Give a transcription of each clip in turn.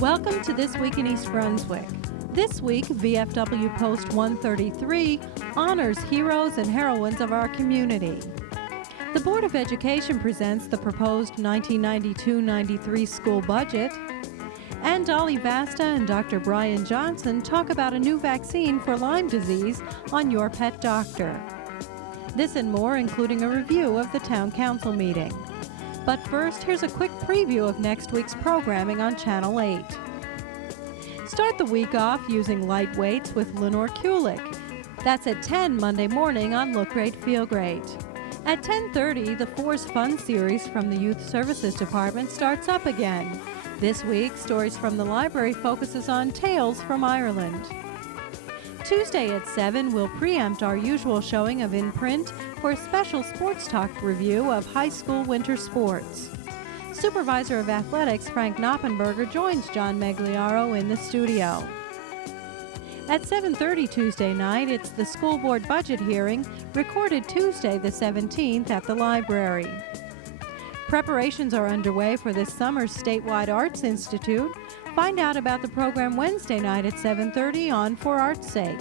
Welcome to This Week in East Brunswick. This week, V.F.W. Post 133 honors heroes and heroines of our community. The Board of Education presents the proposed 1992-93 school budget. And Dolly Vasta and Dr. Brian Johnson talk about a new vaccine for Lyme disease on Your Pet Doctor. This and more, including a review of the Town Council meeting. But first, here's a quick preview of next week's programming on Channel 8. Start the week off using light weights with Lenore Kulik. That's at 10 Monday morning on Look Great, Feel Great. At 10:30, the Force Fun series from the Youth Services Department starts up again. This week, Stories from the Library focuses on Tales from Ireland. Tuesday at 7, we'll preempt our usual showing of In Print for a special sports talk review of high school winter sports. Supervisor of Athletics Frank Knoppenberger joins John Megliaro in the studio. At 7:30 Tuesday night, it's the school board budget hearing, recorded Tuesday the 17th at the library. Preparations are underway for this summer's statewide Arts Institute. Find out about the program Wednesday night at 7:30 on For Art's Sake.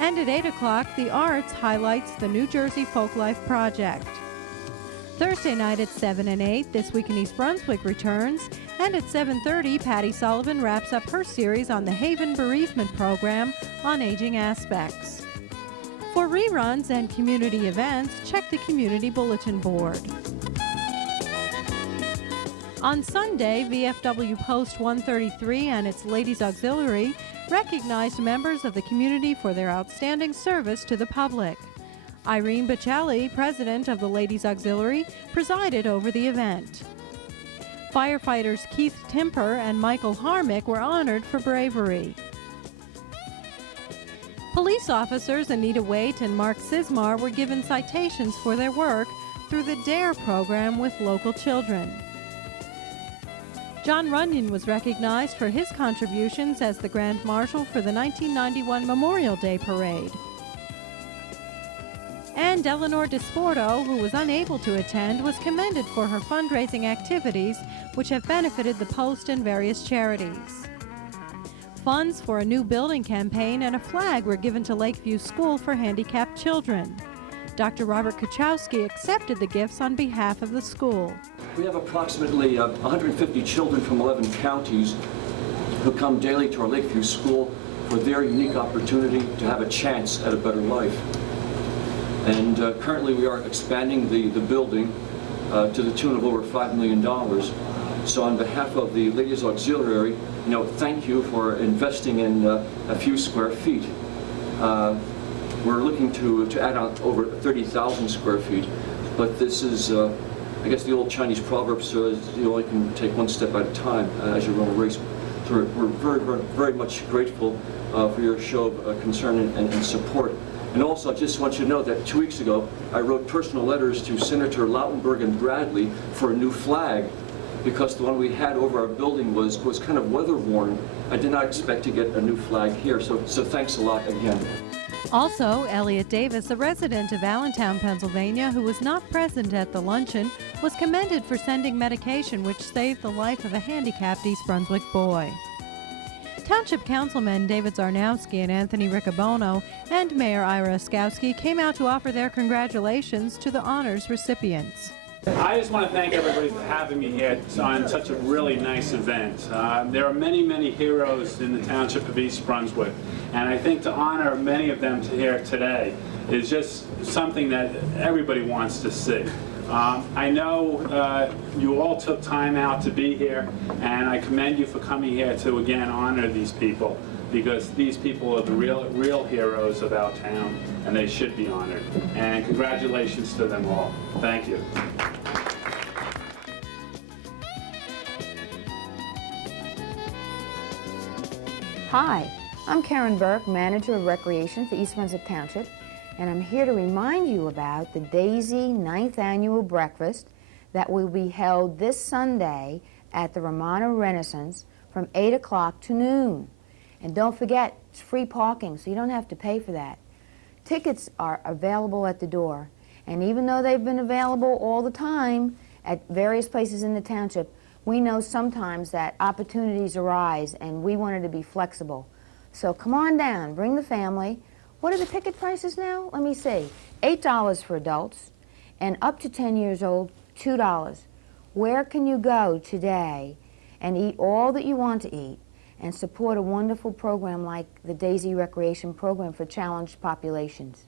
And at 8 o'clock, the Arts highlights the New Jersey Folklife Project. Thursday night at 7 and 8, This Week in East Brunswick returns. And at 7:30, Patty Sullivan wraps up her series on the Haven Bereavement Program on aging aspects. For reruns and community events, check the Community Bulletin Board. On Sunday, V.F.W. Post 133 and its Ladies Auxiliary recognized members of the community for their outstanding service to the public. Irene Bocelli, president of the Ladies Auxiliary, presided over the event. Firefighters Keith Timper and Michael Harmick were honored for bravery. Police officers Anita Waite and Mark Sismar were given citations for their work through the DARE program with local children. John Runyon was recognized for his contributions as the Grand Marshal for the 1991 Memorial Day Parade. And Eleanor Disporto, who was unable to attend, was commended for her fundraising activities, which have benefited the Post and various charities. Funds for a new building campaign and a flag were given to Lakeview School for handicapped children. Dr. Robert Kuchowski accepted the gifts on behalf of the school. We have approximately 150 children from 11 counties who come daily to our Lakeview School for their unique opportunity to have a chance at a better life. And currently we are expanding the building to the tune of over $5 million. So on behalf of the Ladies Auxiliary, thank you for investing in a few square feet. We're looking to add on over 30,000 square feet, but this is, I guess the old Chinese proverb says you only can take one step at a time as you run a race. So we're very, very, very much grateful for your show of concern and support. And also, I just want you to know that 2 weeks ago, I wrote personal letters to Senator Lautenberg and Bradley for a new flag, because the one we had over our building was kind of weather-worn. I did not expect to get a new flag here, so thanks a lot again. Also, Elliot Davis, a resident of Allentown, Pennsylvania, who was not present at the luncheon, was commended for sending medication which saved the life of a handicapped East Brunswick boy. Township Councilmen David Zarnowski and Anthony Riccobono and Mayor Ira Oskowski came out to offer their congratulations to the honors recipients. I just want to thank everybody for having me here on such a really nice event. There are many, many heroes in the Township of East Brunswick, and I think to honor many of them here today is just something that everybody wants to see. I know you all took time out to be here, and I commend you for coming here to again honor these people, because these people are the real heroes of our town, and they should be honored. And congratulations to them all. Thank you. Hi, I'm Karen Burke, Manager of Recreation for East Brunswick Township, and I'm here to remind you about the Daisy 9th Annual Breakfast that will be held this Sunday at the Romano Renaissance from 8 o'clock to noon. And don't forget, it's free parking, so you don't have to pay for that. Tickets are available at the door, and even though they've been available all the time at various places in the township, We know sometimes that opportunities arise and we wanted to be flexible. So come on down, bring the family. What are the ticket prices now? Let me see. $8 for adults and up to 10 years old, $2. Where can you go today and eat all that you want to eat and support a wonderful program like the Daisy Recreation Program for challenged populations?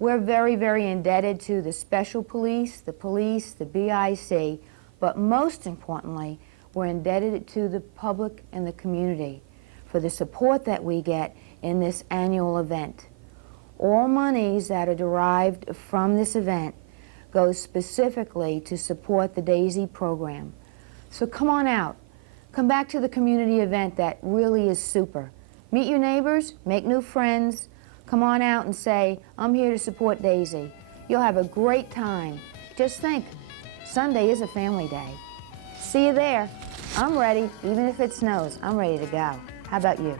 We're very, very indebted to the Special Police, the BIC, but most importantly, we're indebted to the public and the community for the support that we get in this annual event. All monies that are derived from this event goes specifically to support the DAISY program. So come on out. Come back to the community event that really is super. Meet your neighbors, make new friends. Come on out and say, I'm here to support DAISY. You'll have a great time. Just think, Sunday is a family day. See you there. I'm ready. Even if it snows, I'm ready to go. How about you?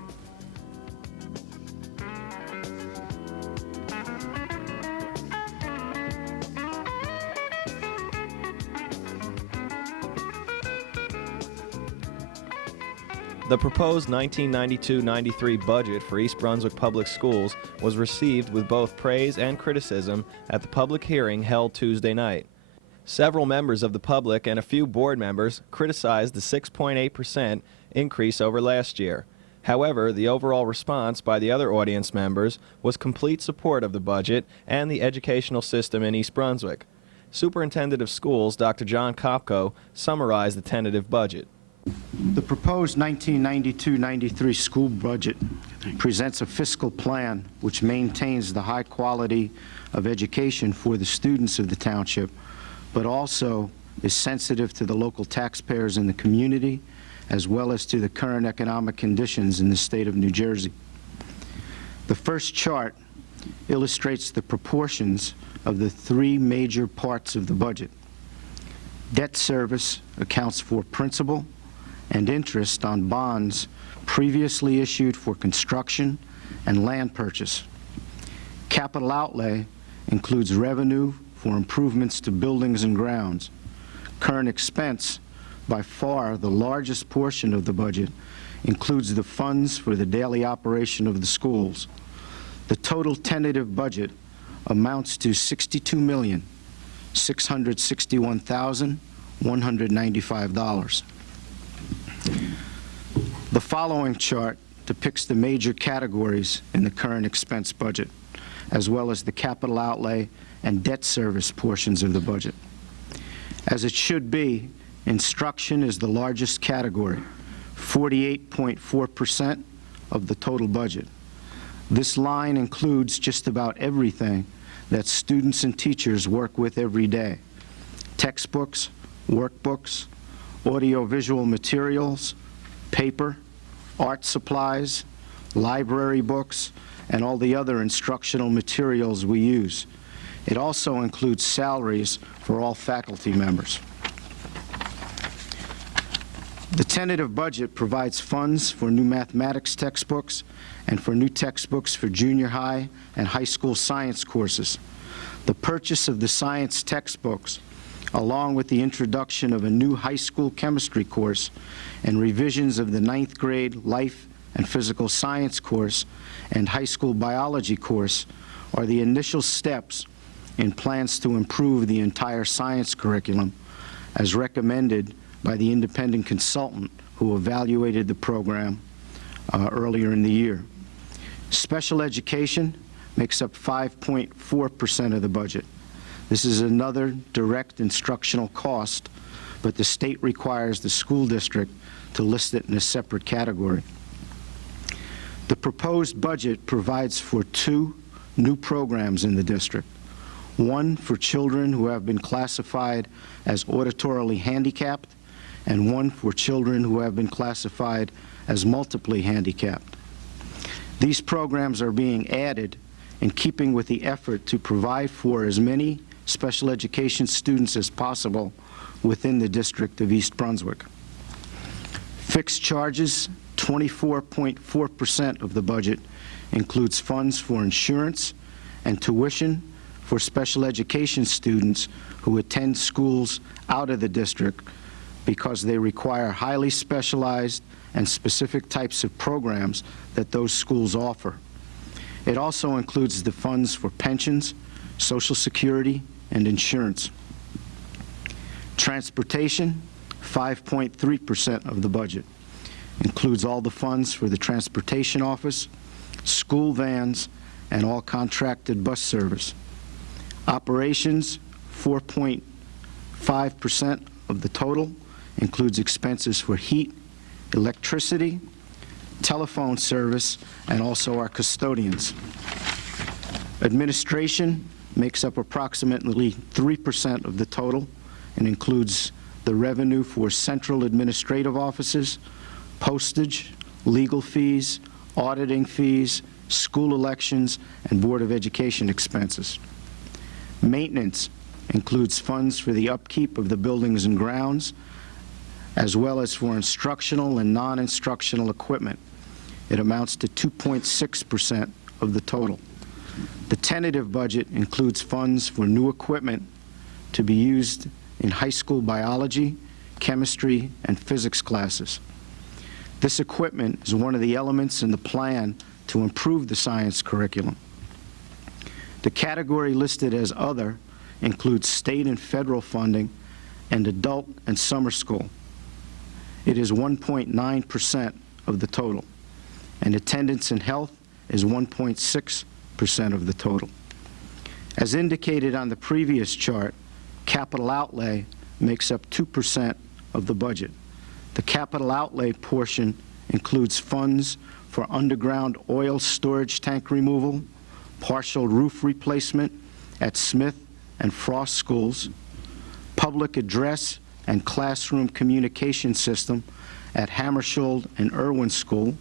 The proposed 1992-93 budget for East Brunswick Public Schools was received with both praise and criticism at the public hearing held Tuesday night. Several members of the public and a few board members criticized the 6.8% increase over last year. However, the overall response by the other audience members was complete support of the budget and the educational system in East Brunswick. Superintendent of Schools, Dr. John Kopko, summarized the tentative budget. The proposed 1992-93 school budget presents a fiscal plan which maintains the high quality of education for the students of the township, but also is sensitive to the local taxpayers in the community, as well as to the current economic conditions in the state of New Jersey. The first chart illustrates the proportions of the three major parts of the budget. Debt service accounts for principal and interest on bonds previously issued for construction and land purchase. Capital outlay includes revenue for improvements to buildings and grounds. Current expense, by far the largest portion of the budget, includes the funds for the daily operation of the schools. The total tentative budget amounts to $62,661,195. The following chart depicts the major categories in the current expense budget, as well as the capital outlay and debt service portions of the budget. As it should be, instruction is the largest category, 48.4% of the total budget. This line includes just about everything that students and teachers work with every day: textbooks, workbooks, audiovisual materials, paper, art supplies, library books, and all the other instructional materials we use. It also includes salaries for all faculty members. The tentative budget provides funds for new mathematics textbooks and for new textbooks for junior high and high school science courses. The purchase of the science textbooks, along with the introduction of a new high school chemistry course and revisions of the 9th grade life and physical science course and high school biology course, are the initial steps in plans to improve the entire science curriculum, as recommended by the independent consultant who evaluated the program earlier in the year. Special education makes up 5.4% of the budget. This is another direct instructional cost, but the state requires the school district to list it in a separate category. The proposed budget provides for 2 new programs in the district. One for children who have been classified as auditorily handicapped, and one for children who have been classified as multiply handicapped. These programs are being added in keeping with the effort to provide for as many special education students as possible within the District of East Brunswick. Fixed charges, 24.4% of the budget, includes funds for insurance and tuition for special education students who attend schools out of the district because they require highly specialized and specific types of programs that those schools offer. It also includes the funds for pensions, Social Security, and insurance. Transportation, 5.3% of the budget. Includes all the funds for the transportation office, school vans, and all contracted bus service. Operations, 4.5% of the total, includes expenses for heat, electricity, telephone service, and also our custodians. Administration makes up approximately 3% of the total and includes the revenue for central administrative offices, postage, legal fees, auditing fees, school elections, and Board of Education expenses. Maintenance includes funds for the upkeep of the buildings and grounds, as well as for instructional and non-instructional equipment. It amounts to 2.6% of the total. The tentative budget includes funds for new equipment to be used in high school biology, chemistry, and physics classes. This equipment is one of the elements in the plan to improve the science curriculum. The category listed as Other includes state and federal funding and adult and summer school. It is 1.9% of the total, and attendance and health is 1.6% of the total. As indicated on the previous chart, capital outlay makes up 2% of the budget. The capital outlay portion includes funds for underground oil storage tank removal, partial roof replacement at Smith and Frost schools, public address and classroom communication system at Hammarskjöld and Irwin School,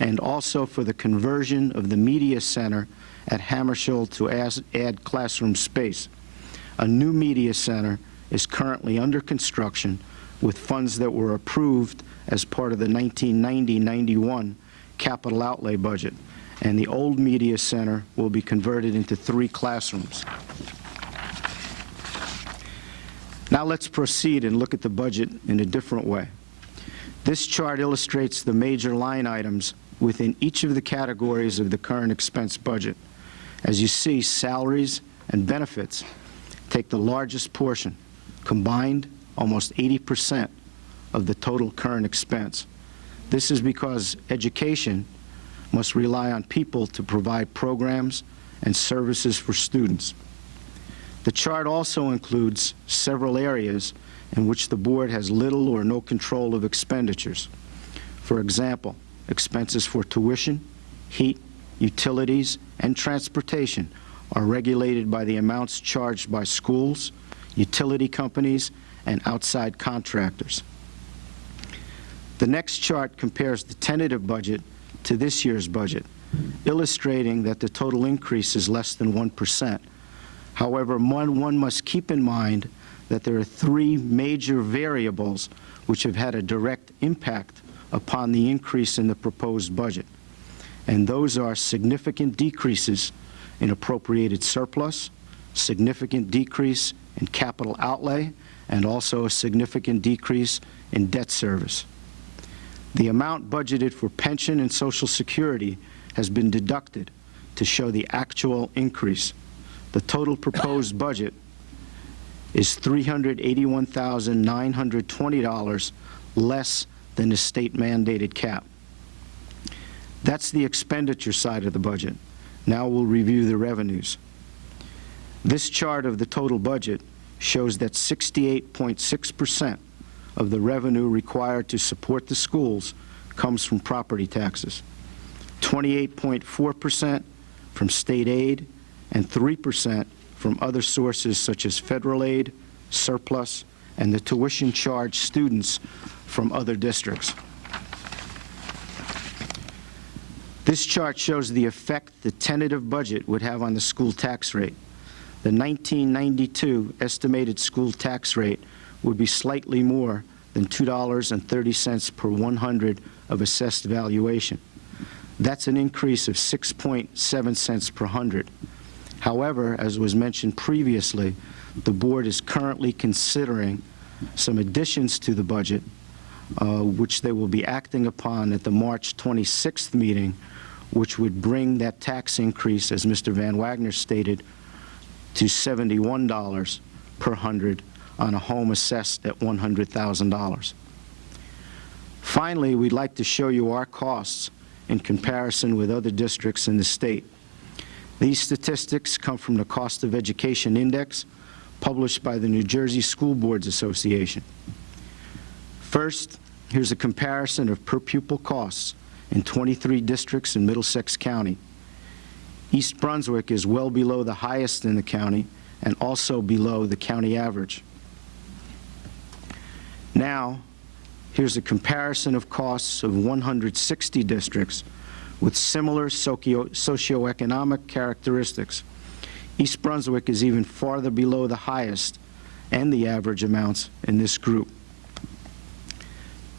and also for the conversion of the media center at Hammarskjöld to add classroom space. A new media center is currently under construction with funds that were approved as part of the 1990-91 capital outlay budget, and the old media center will be converted into 3 classrooms. Now let's proceed and look at the budget in a different way. This chart illustrates the major line items within each of the categories of the current expense budget. As you see, salaries and benefits take the largest portion, combined almost 80% of the total current expense. This is because education must rely on people to provide programs and services for students. The chart also includes several areas in which the board has little or no control of expenditures. For example, expenses for tuition, heat, utilities, and transportation are regulated by the amounts charged by schools, utility companies, and outside contractors. The next chart compares the tentative budget to this year's budget, illustrating that the total increase is less than 1%. However, one must keep in mind that there are 3 major variables which have had a direct impact upon the increase in the proposed budget, and those are significant decreases in appropriated surplus, significant decrease in capital outlay, and also a significant decrease in debt service. The amount budgeted for pension and Social Security has been deducted to show the actual increase. The total proposed budget is $381,920 less than the state-mandated cap. That's the expenditure side of the budget. Now we'll review the revenues. This chart of the total budget shows that 68.6% of the revenue required to support the schools comes from property taxes, 28.4% from state aid, and 3% from other sources such as federal aid, surplus, and the tuition charged students from other districts. This chart shows the effect the tentative budget would have on the school tax rate. The 1992 estimated school tax rate would be slightly more than $2.30 per 100 of assessed valuation. That's an increase of 6.7 cents per 100. However, as was mentioned previously, the board is currently considering some additions to the budget, which they will be acting upon at the March 26th meeting, which would bring that tax increase, as Mr. Van Wagner stated, to $71 per 100 on a home assessed at $100,000. Finally, we'd like to show you our costs in comparison with other districts in the state. These statistics come from the Cost of Education Index published by the New Jersey School Boards Association. First, here's a comparison of per pupil costs in 23 districts in Middlesex County. East Brunswick is well below the highest in the county and also below the county average. Now, here's a comparison of costs of 160 districts with similar socioeconomic characteristics. East Brunswick is even farther below the highest and the average amounts in this group.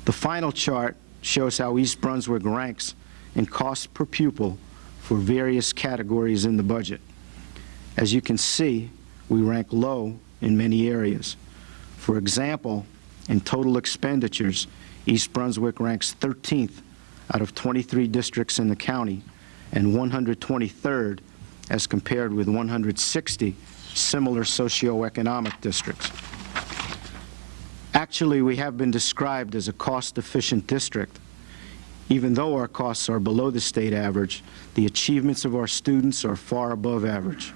The final chart shows how East Brunswick ranks in cost per pupil for various categories in the budget. As you can see, we rank low in many areas. For example, in total expenditures, East Brunswick ranks 13th out of 23 districts in the county and 123rd as compared with 160 similar socioeconomic districts. Actually, we have been described as a cost-efficient district. Even though our costs are below the state average, the achievements of our students are far above average.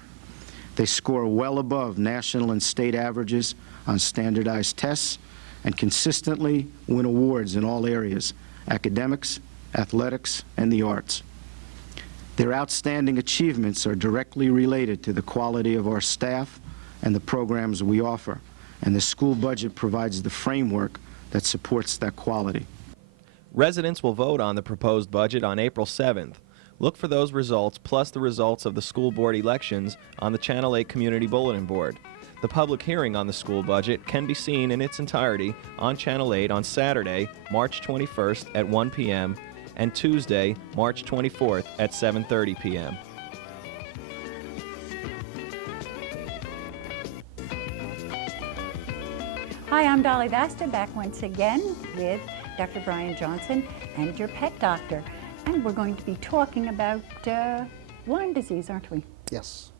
They score well above national and state averages on standardized tests and consistently win awards in all areas: academics, athletics, and the arts. Their outstanding achievements are directly related to the quality of our staff and the programs we offer, and the school budget provides the framework that supports that quality. Residents will vote on the proposed budget on April 7th. Look for those results plus the results of the school board elections on the Channel 8 Community Bulletin Board. The public hearing on the school budget can be seen in its entirety on Channel 8 on Saturday, March 21st at 1 p.m. and Tuesday, March 24th at 7:30 p.m. Hi, I'm Dolly Vasta, back once again with Dr. Brian Johnson and your pet doctor. And we're going to be talking about Lyme disease, aren't we? Yes.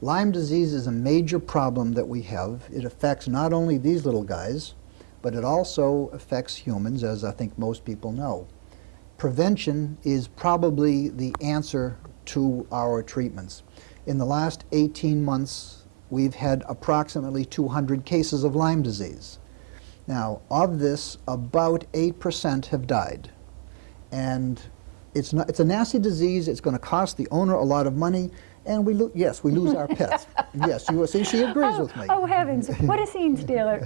Lyme disease is a major problem that we have. It affects not only these little guys, but it also affects humans, as I think most people know. Prevention is probably the answer to our treatments. In the last 18 months, we've had approximately 200 cases of Lyme disease. Now, of this, about 8% have died. And it's a nasty disease. It's going to cost the owner a lot of money. And we lose our pets. Yes, you see, she agrees with me. Oh, heavens, what a scene stealer.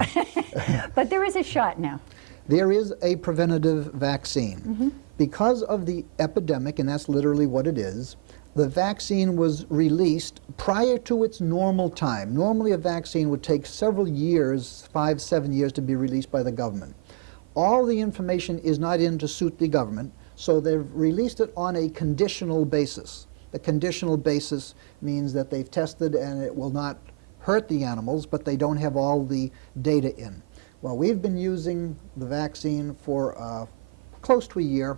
But there is a shot now. There is a preventative vaccine. Mm-hmm. Because of the epidemic, and that's literally what it is, the vaccine was released prior to its normal time. Normally a vaccine would take several years, 5-7 years, to be released by the government. All the information is not in to suit the government, so they've released it on a conditional basis. The conditional basis means that they've tested and it will not hurt the animals, but they don't have all the data in. Well, we've been using the vaccine for close to a year.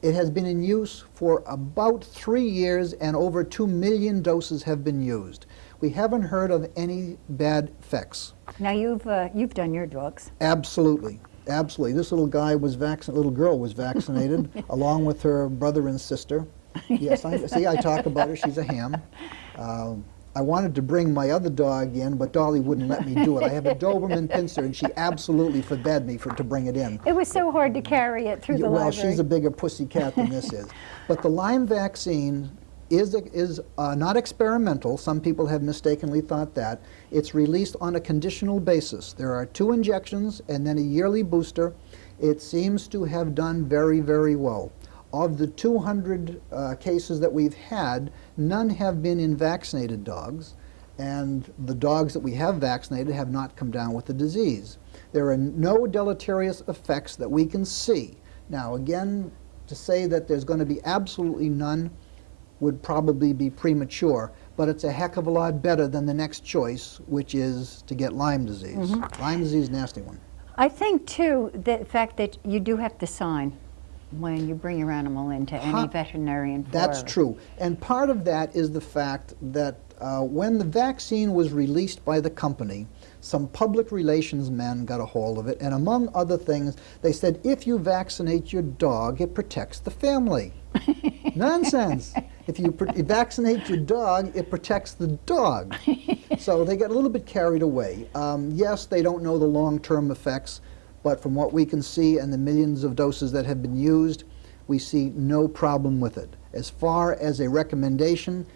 It has been in use for about 3 years, and over 2 million doses have been used. We haven't heard of any bad effects. Now you've done your dogs. Absolutely, absolutely. This little girl was vaccinated along with her brother and sister. Yes, I talk about her. She's a ham. I wanted to bring my other dog in, but Dolly wouldn't let me do it. I have a Doberman Pinscher, and she absolutely forbade me to bring it in. It was so hard to carry it through the library. Well, she's a bigger pussy cat than this is. But the Lyme vaccine is not experimental. Some people have mistakenly thought that. It's released on a conditional basis. There are 2 injections and then a yearly booster. It seems to have done very, very well. Of the 200 cases that we've had, none have been in vaccinated dogs, and the dogs that we have vaccinated have not come down with the disease. There are no deleterious effects that we can see. Now, again, to say that there's going to be absolutely none would probably be premature, but it's a heck of a lot better than the next choice, which is to get Lyme disease. Lyme disease is a nasty one. I think, too, the fact that you do have to sign when you bring your animal into any veterinarian for That's true. And part of that is the fact that when the vaccine was released by the company, some public relations men got a hold of it, and among other things, they said, if you vaccinate your dog, it protects the family. Nonsense. If you vaccinate your dog, it protects the dog. So they got a little bit carried away. Yes, they don't know the long-term effects, but from what we can see and the millions of doses that have been used, we see no problem with it. As far as a recommendation,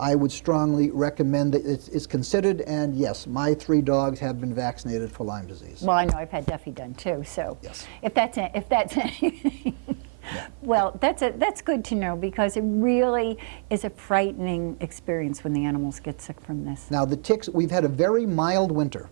I would strongly recommend that it's considered, and yes, my 3 dogs have been vaccinated for Lyme disease. Well, I know I've had Duffy done too, so yes. if that's anything, well, that's good to know, because it really is a frightening experience when the animals get sick from this. Now the ticks, we've had a very mild winter.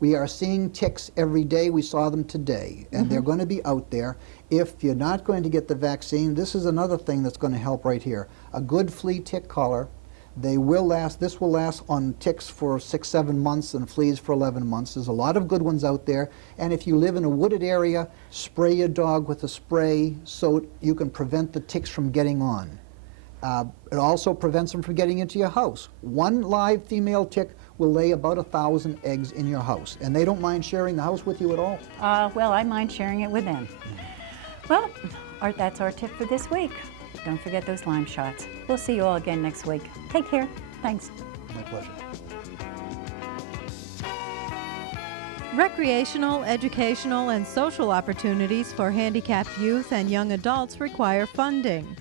We are seeing ticks every day. We saw them today, and they're going to be out there. If you're not going to get the vaccine, this is another thing that's going to help right here. A good flea tick collar. They will last, this will last on ticks for 6-7 months and fleas for 11 months. There's a lot of good ones out there. And if you live in a wooded area, spray your dog with a spray so you can prevent the ticks from getting on. It also prevents them from getting into your house. One live female tick will lay about 1,000 eggs in your house. And they don't mind sharing the house with you at all. Well, I mind sharing it with them. Well, that's our tip for this week. Don't forget those Lyme shots. We'll see you all again next week. Take care. Thanks. My pleasure. Recreational, educational, and social opportunities for handicapped youth and young adults require funding.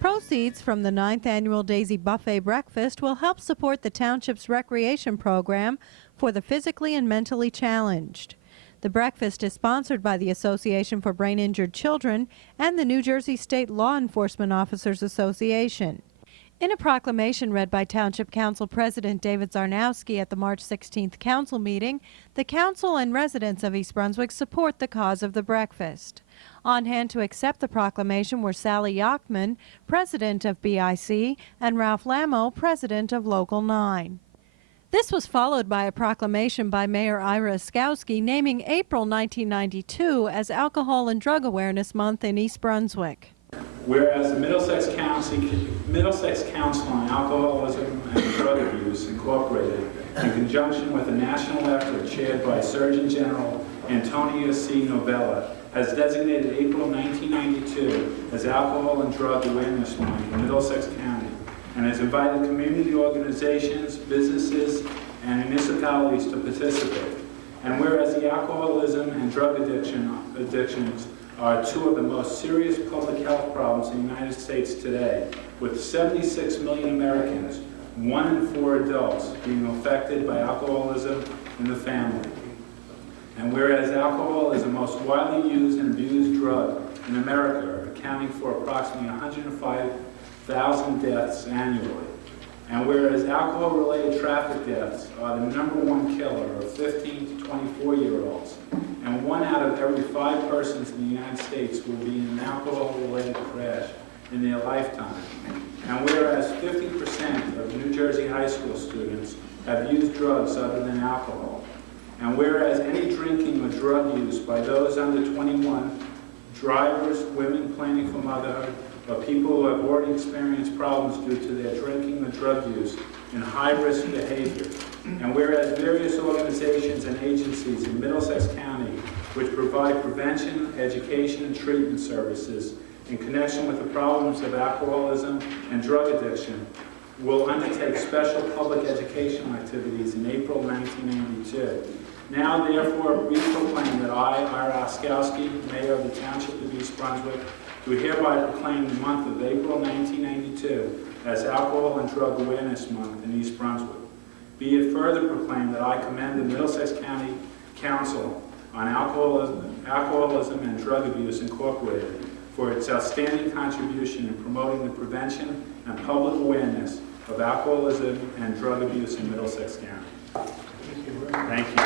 Proceeds from the 9th Annual Daisy Buffet Breakfast will help support the Township's recreation program for the physically and mentally challenged. The breakfast is sponsored by the Association for Brain Injured Children and the New Jersey State Law Enforcement Officers Association. In a proclamation read by Township Council President David Zarnowski at the March 16th council meeting, the council and residents of East Brunswick support the cause of the breakfast. On hand to accept the proclamation were Sally Yachman, president of BIC, and Ralph Lamo, president of Local 9. This was followed by a proclamation by Mayor Ira Oskowski naming April 1992 as Alcohol and Drug Awareness Month in East Brunswick. Whereas the Middlesex Council on Alcoholism and Drug Abuse, Incorporated, in conjunction with a national effort chaired by Surgeon General Antonio C. Novella, has designated April 1992 as Alcohol and Drug Awareness Month in Middlesex County, and has invited community organizations, businesses, and municipalities to participate. And whereas the alcoholism and drug addictions are 2 of the most serious public health problems in the United States today, with 76 million Americans, 1 in 4 adults, being affected by alcoholism in the family. And whereas alcohol is the most widely used and abused drug in America, accounting for approximately 105,000 deaths annually. And whereas alcohol-related traffic deaths are the #1 killer of 15 to 24-year-olds, and 1 out of every 5 persons in the United States will be in an alcohol-related crash in their lifetime. And whereas 50% of New Jersey high school students have used drugs other than alcohol. And whereas any drinking or drug use by those under 21, drivers, women planning for motherhood, or people who have already experienced problems due to their drinking or drug use and high-risk behavior. And whereas various organizations and agencies in Middlesex County which provide prevention, education, and treatment services in connection with the problems of alcoholism and drug addiction will undertake special public educational activities in April 1992. Now, therefore, we proclaim that I, Ira Oskowski, Mayor of the Township of East Brunswick, do hereby proclaim the month of April 1992 as Alcohol and Drug Awareness Month in East Brunswick. Be it further proclaimed that I commend the Middlesex County Council on Alcoholism and Drug Abuse, Incorporated, for its outstanding contribution in promoting the prevention and public awareness of alcoholism and drug abuse in Middlesex County. Thank you.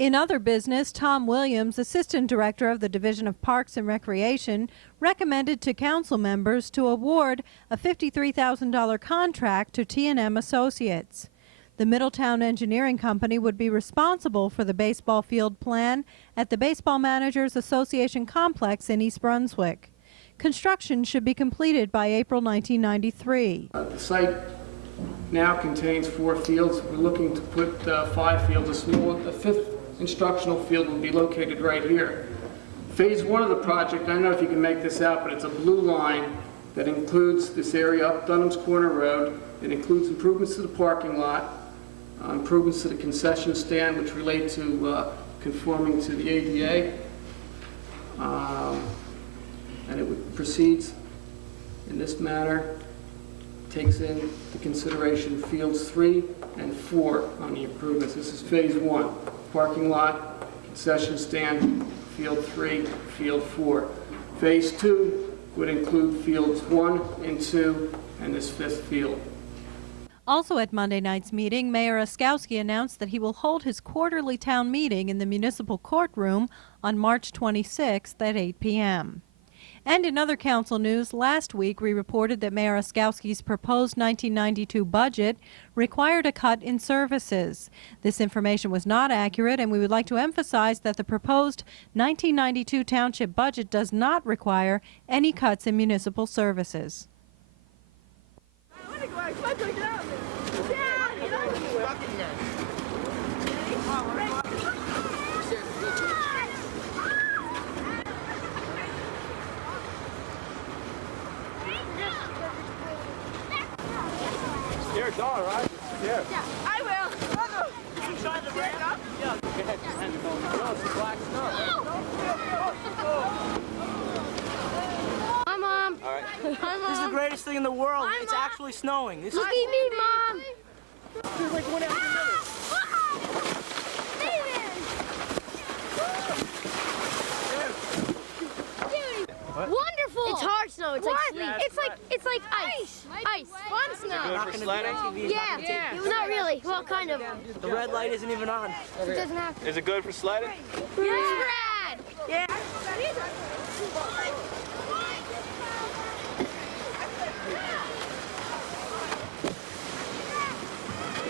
In other business, Tom Williams, Assistant Director of the Division of Parks and Recreation, recommended to council members to award a $53,000 contract to T&M Associates. The Middletown Engineering Company would be responsible for the baseball field plan at the Baseball Managers Association complex in East Brunswick. Construction should be completed by April 1993. The site now contains 4 fields. We're looking to put 5 fields. A 5th instructional field will be located right here. Phase 1 of the project, I don't know if you can make this out, but it's a blue line that includes this area up Dunham's Corner Road. It includes improvements to the parking lot, improvements to the concession stand, which relate to conforming to the ADA. And it proceeds in this manner, takes into consideration fields 3 and 4 on the improvements. This is phase 1, parking lot, concession stand, field 3, field 4. Phase 2 would include fields 1 and 2 and this 5th field. Also at Monday night's meeting, Mayor Oskowski announced that he will hold his quarterly town meeting in the municipal courtroom on March 26th at 8 p.m. And in other council news, last week we reported that Mayor Oskowski's proposed 1992 budget required a cut in services. This information was not accurate, and we would like to emphasize that the proposed 1992 township budget does not require any cuts in municipal services. Here, all right? Here. Yeah, I will. You trying to bring it up? Yeah. Go ahead. No, it's black snow. Hi, Mom. All right. Hi, Mom. This is the greatest thing in the world. Hi, It's Mom. actually snowing. This Look is at me, Mom. Here's like one after another. Wonderful. It's hard snow. It's like sleep. It's like ice. Ice. Fun snow. Good for sledding? Yeah. Not really. Well, kind of. the red light isn't even on. It doesn't have to. Is it good for sledding? It's rad. Yeah.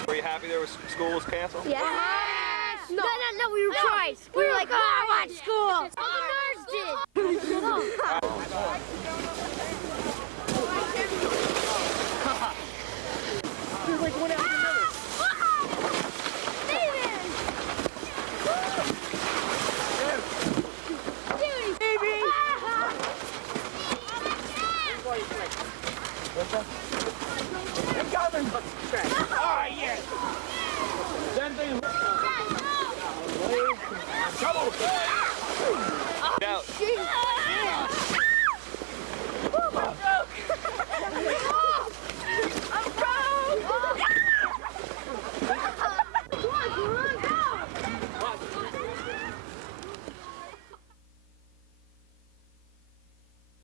Were you happy there was school was canceled? Yes. No, we were crying. We were like, oh, I want school. All the nerds did.